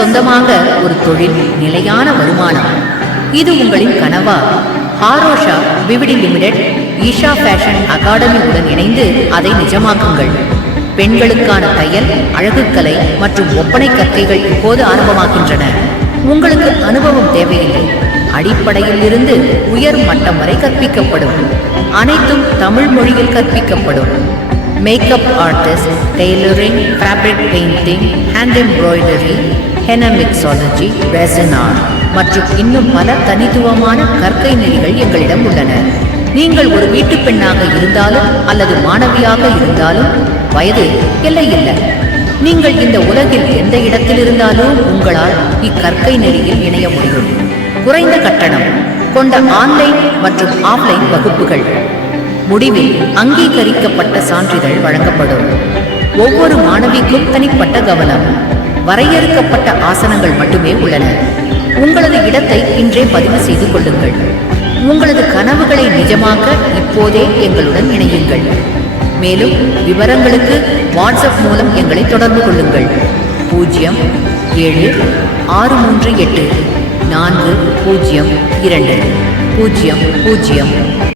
சொந்தமாக ஒரு தொழில் நிலையான வருமானம். இது உங்களின் கனவா? Harosha VVD limited Isha fashion academy உடன் இணைந்து அதை நிஜமாக்குங்கள். பெண்களுக்கான தையல் அழகுக்கலை மற்றும் ஒப்பனை கற்கைகள் இப்போது ஆரம்பமாகின்றன. உங்களுக்கு அனுபவம் தேவையில்லை. அடிப்படையில் இருந்து உயர் மட்டம் வரை கற்பிக்கப்படும். அனைத்தும் தமிழ் மொழியில் கற்பிக்கப்படும். Makeup artist tailoring fabric painting hand embroidery ஹெனமிக்ஸாலஜி mixology மற்றும் இன்னும் பல தனித்துவமான கற்கை நெறிகள் எங்களிடம் உள்ளன. நீங்கள் ஒரு வீட்டுப் பெண்ணாக இருந்தாலும் அல்லது மாணவியாக இருந்தாலும் வயது எல்லையில்லை. நீங்கள் இந்த உலகில் எந்த இடத்தில் இருந்தாலும் உங்களால் இக்கற்கை நெறியில் இணைய முடியும். குறைந்த கட்டணம் கொண்ட ஆன்லைன் மற்றும் ஆஃப்லைன் வகுப்புகள். முடிவில் அங்கீகரிக்கப்பட்ட சான்றிதழ் வழங்கப்படும். ஒவ்வொரு மாணவிக்கும் தனிப்பட்ட கவனம். வரையறுக்கப்பட்ட ஆசனங்கள் மட்டுமே உள்ளன. உங்களது இடத்தை இன்றே பதிவு செய்து கொள்ளுங்கள். உங்களது கனவுகளை நிஜமாக்க இப்போதே எங்களுடன் இணையுங்கள். மேலும் விவரங்களுக்கு வாட்ஸ்அப் மூலம் எங்களை தொடர்பு கொள்ளுங்கள். பூஜ்ஜியம் ஏழு ஆறு மூன்று எட்டு நான்கு பூஜ்ஜியம் இரண்டு. பூஜ்ஜியம் பூஜ்ஜியம்